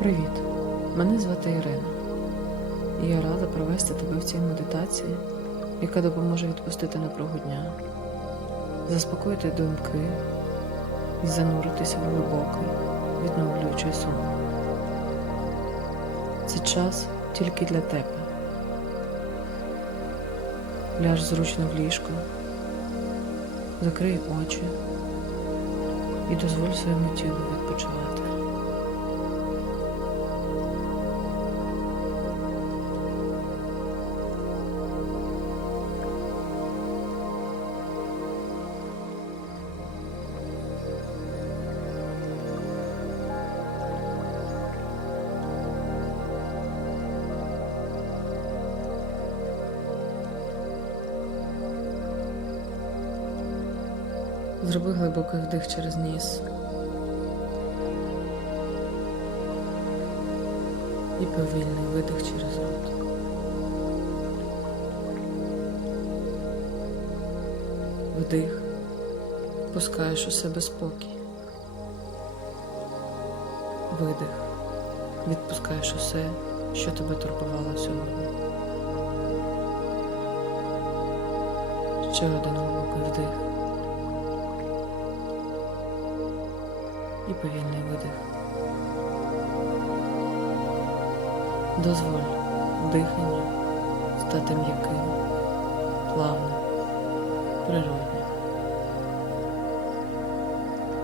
Привіт! Мене звати Ірина, і я рада провести тебе в цій медитації, яка допоможе відпустити напругу дня, заспокоїти думки і зануритися в глибокий, відновлюючий сон. Це час тільки для тебе. Ляж зручно в ліжко, закрий очі і дозволь своєму тілу відпочивати. Зроби глибокий вдих через ніс. І повільний видих через рот. Вдих. Пускаєш у себе спокій. Видих. Відпускаєш усе, що тебе турбувало сьогодні. Ще один глибокий вдих. І повільний видих. Дозволь диханню стати м'яким, плавним, природним.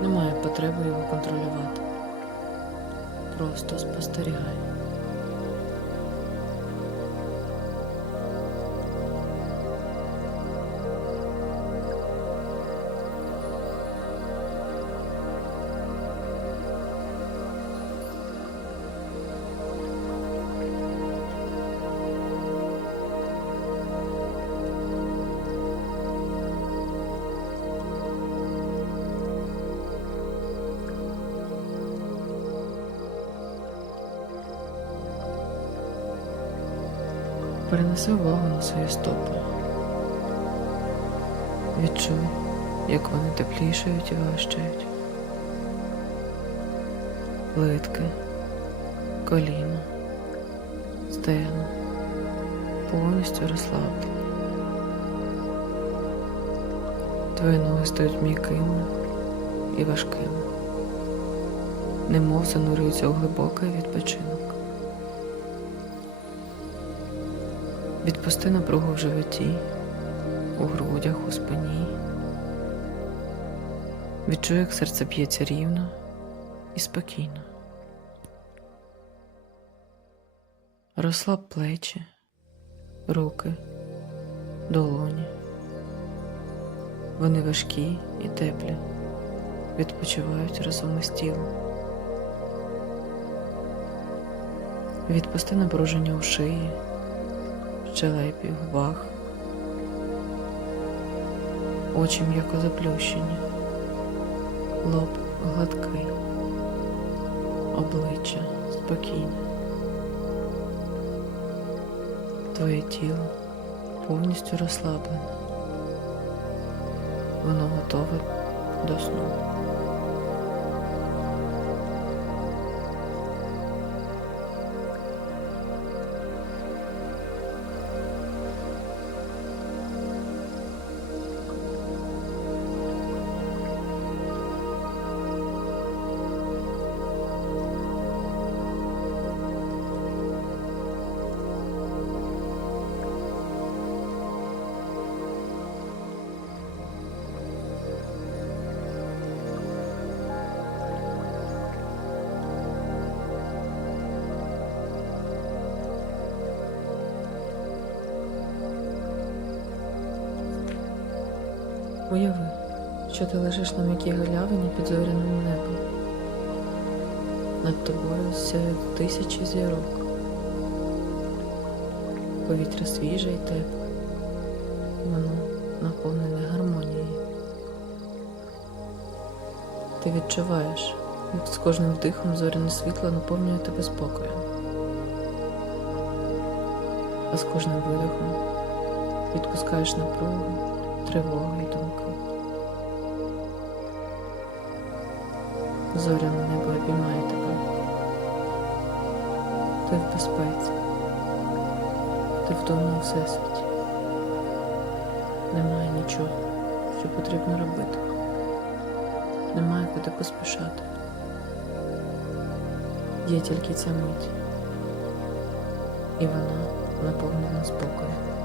Немає потреби його контролювати. Просто спостерігай. Перенеси увагу на свої стопи. Відчуй, як вони теплішають і важчають. Литки, коліна, стегна повністю розслаблені. Твої ноги стають м'якими і важкими, немов занурюються у глибокий відпочинок. Відпусти напругу в животі, у грудях, у спині. Відчуй, як серце б'ється рівно і спокійно. Розслаб плечі, руки, долоні. Вони важкі і теплі, відпочивають разом із тілом. Відпусти напруження у шиї щелепі, губах, очі м'яко заплющені, лоб гладкий, обличчя спокійне. Твоє тіло повністю розслаблене. Воно готове до сну. Уяви, що ти лежиш на м'якій галявині під зоряним небом. Над тобою сяють тисячі зірок. Повітря свіже і тепле. Воно наповнене гармонією. Ти відчуваєш, як з кожним вдихом зоряне світло наповнює тебе спокоєм. А з кожним видихом відпускаєш напругу, тривогу і думки. Зоряне небо обіймає тебе, Ти в безпеці. Ти в тому всесвіті. Немає нічого, що потрібно робити. Немає куди поспішати. Є тільки ця мить. І вона наповнена спокоєм.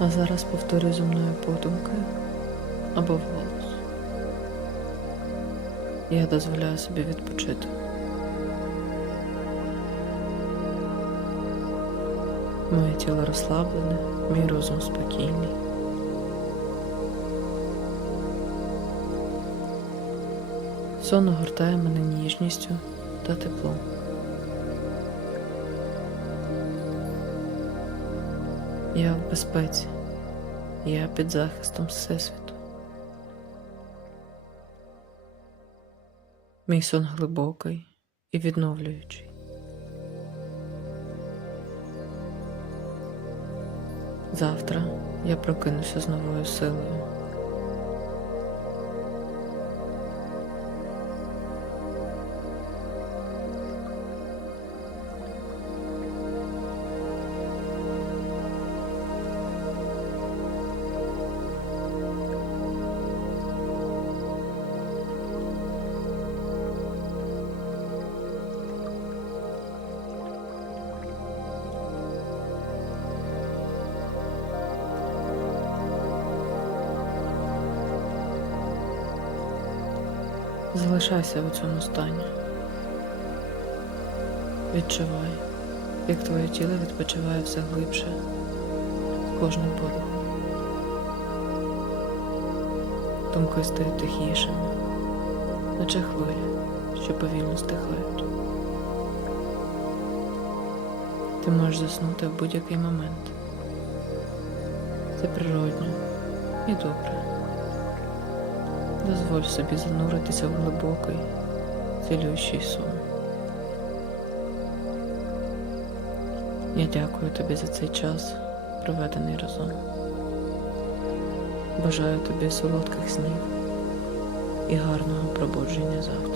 А зараз повторюй зі мною подумки або вголос. Я дозволяю собі відпочити. Моє тіло розслаблене, мій розум спокійний. Сон огортає мене ніжністю та теплом. Я в безпеці. Я під захистом Всесвіту. Мій сон глибокий і відновлюючий. Завтра я прокинуся з новою силою. Залишайся у цьому стані. Відчувай, як твоє тіло відпочиває все глибше з кожним подихом. Думки стають тихішими, наче хвилі, що повільно стихають. Ти можеш заснути в будь-який момент. Це природньо і добре. Дозволь собі зануритися в глибокий, цілющий сон. Я дякую тобі за цей час, проведений разом. Бажаю тобі солодких снів і гарного пробудження завтра.